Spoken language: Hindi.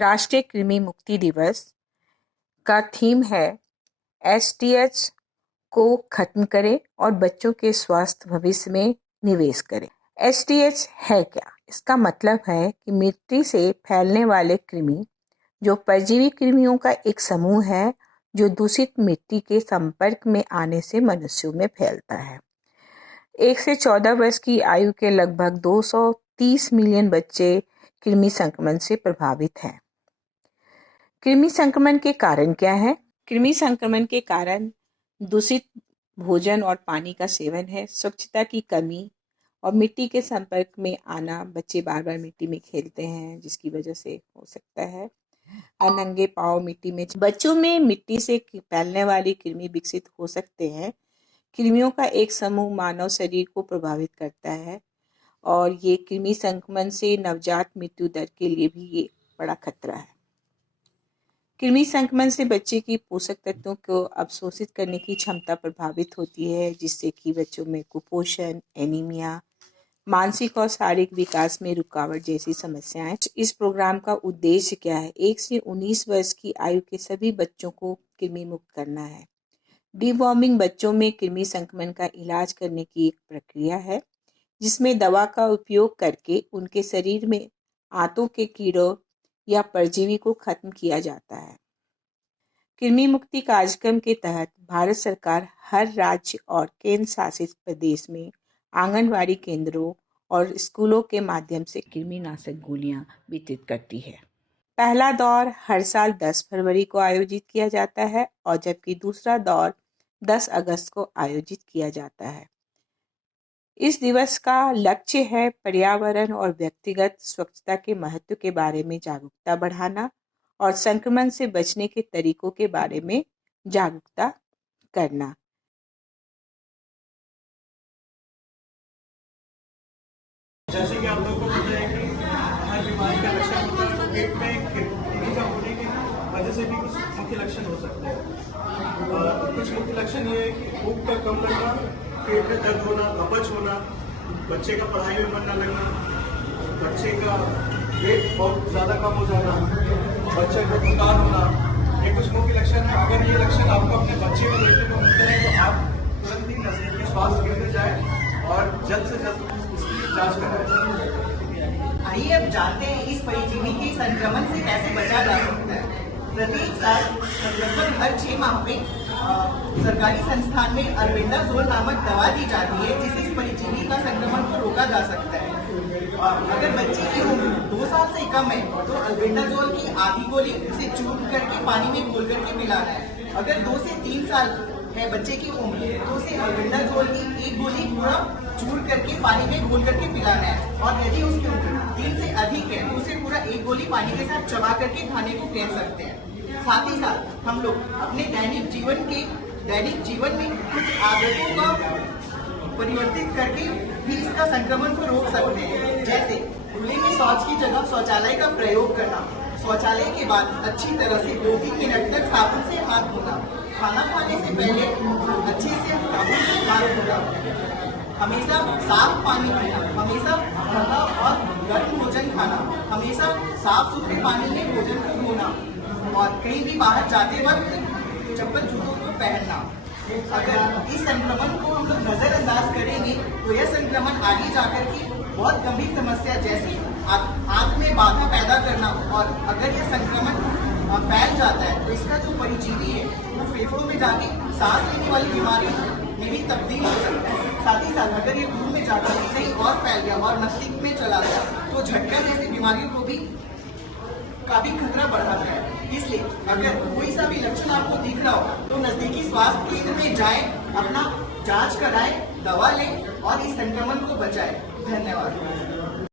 राष्ट्रीय कृमि मुक्ति दिवस का थीम है एसटीएच को खत्म करें और बच्चों के स्वास्थ्य भविष्य में निवेश करें। एसटीएच है क्या? इसका मतलब है कि मिट्टी से फैलने वाले कृमि जो परजीवी कृमियों का एक समूह है जो दूषित मिट्टी के संपर्क में आने से मनुष्यों में फैलता है। 1 से 14 वर्ष की आयु के लगभग 230 मिलियन बच्चे कृमि संक्रमण से प्रभावित हैं। कृमि संक्रमण के कारण क्या है? कृमि संक्रमण के कारण दूषित भोजन और पानी का सेवन है, स्वच्छता की कमी और मिट्टी के संपर्क में आना। बच्चे बार बार मिट्टी में खेलते हैं जिसकी वजह से हो सकता है नंगे पांव मिट्टी में। बच्चों में मिट्टी से फैलने वाली कृमि विकसित हो सकते हैं। कृमियों का एक समूह मानव शरीर को प्रभावित करता है और ये कृमि संक्रमण से नवजात मृत्यु दर के लिए भी ये बड़ा खतरा है। कृमि संक्रमण से बच्चे की पोषक तत्वों को अवशोषित करने की क्षमता प्रभावित होती है, जिससे कि बच्चों में कुपोषण, एनीमिया, मानसिक और शारीरिक विकास में रुकावट जैसी समस्याएं। इस प्रोग्राम का उद्देश्य क्या है? 1 से 19 वर्ष की आयु के सभी बच्चों को कृमि मुक्त करना है। डीवॉर्मिंग बच्चों में कृमि संक्रमण का इलाज करने की एक प्रक्रिया है जिसमें दवा का उपयोग करके उनके शरीर में आंतों के कीड़ों या परजीवी को खत्म किया जाता है। कृमि मुक्ति कार्यक्रम के तहत भारत सरकार हर राज्य और केंद्र शासित प्रदेश में आंगनवाड़ी केंद्रों और स्कूलों के माध्यम से कृमिनाशक गोलियां वितरित करती है। पहला दौर हर साल 10 फरवरी को आयोजित किया जाता है और जबकि दूसरा दौर 10 अगस्त को आयोजित किया जाता है। इस दिवस का लक्ष्य है पर्यावरण और व्यक्तिगत स्वच्छता के महत्व के बारे में जागरूकता बढ़ाना और संक्रमण से बचने के तरीकों के बारे में जागरूकता करना। जैसे कि आप लोगों को पता है कि हर बीमारी का लक्षण होता है, तो पेट में कृमि का होने की वजह से भी कुछ मुख्य लक्षण हो सकते हैं। कुछ मुख्य लक्षण ये है कि भूख का कम लगना, पेट में दर्द होना, अपच होना, बच्चे का पढ़ाई में मन न लगना, बच्चे का वेट बहुत ज़्यादा कम हो जाना, बच्चे को थकान होना, ये कुछ मुख्य लक्षण है। अगर ये लक्षण आपको अपने बच्चे में देखने को मिलते हैं तो आप तुरंत ही नजदीकी स्वास्थ्य केंद्र जाएं और जल्द से जल्द उसकी जांच कराएं। आइए अब जानते हैं इस परजीवी के संक्रमण से कैसे बचा जा सकता है। प्रत्येक साल लगभग हर 6 माह में सरकारी संस्थान में अल्बेंडाजोल नामक दवा दी जाती है जिससे इस परजीवी का संक्रमण को रोका जा सकता है। अगर बच्चे की उम्र 2 साल से कम है तो अल्बेंडाजोल की आधी गोली उसे चूर करके पानी में घोल करके पिलाना है। अगर 2 से 3 साल है बच्चे की उम्र तो उसे अल्बेंडाजोल की एक गोली पूरा चूर करके पानी में घोल करके पिलाना है और यदि उसकी उम्र 3 से अधिक है तो उसे पूरा एक गोली पानी के साथ चबा करके खाने को कह सकते हैं। साथ ही साथ हम लोग अपने दैनिक जीवन में कुछ आदतों का परिवर्तित करके भी इसका संक्रमण को रोक सकते हैं। जैसे खुले में शौच की जगह शौचालय का प्रयोग करना, शौचालय के बाद अच्छी तरह से 2-3 मिनट तक साबुन से हाथ धोना, खाना खाने से पहले अच्छे से साबुन से हाथ धोना, हमेशा साफ पानी पीना, हमेशा ठंडा और गर्म भोजन खाना, हमेशा साफ सुथरे पानी में भोजन को धोना और कहीं भी बाहर जाते वक्त चप्पल जूतों को पहनना। अगर इस संक्रमण को हम लोग नजरअंदाज करेंगे तो यह संक्रमण आगे जाकर के बहुत गंभीर समस्या जैसे आंत में बाधा पैदा करना और अगर यह संक्रमण फैल जाता है तो इसका जो परजीवी है वो फेफड़ों में जाके सांस लेने वाली बीमारी में भी तब्दील हो सकता है। साथ ही साथ अगर ये खून में जाकर कहीं और फैल गया और मस्तिष्क में चला गया तो झटका जैसी बीमारियों को भी काफी खतरा बढ़ाता है। इसलिए अगर कोई सा भी लक्षण आपको दिख रहा हो तो नजदीकी स्वास्थ्य केंद्र में जाएं, अपना जांच कराएं, दवा लें और इस संक्रमण को बचाएं। धन्यवाद।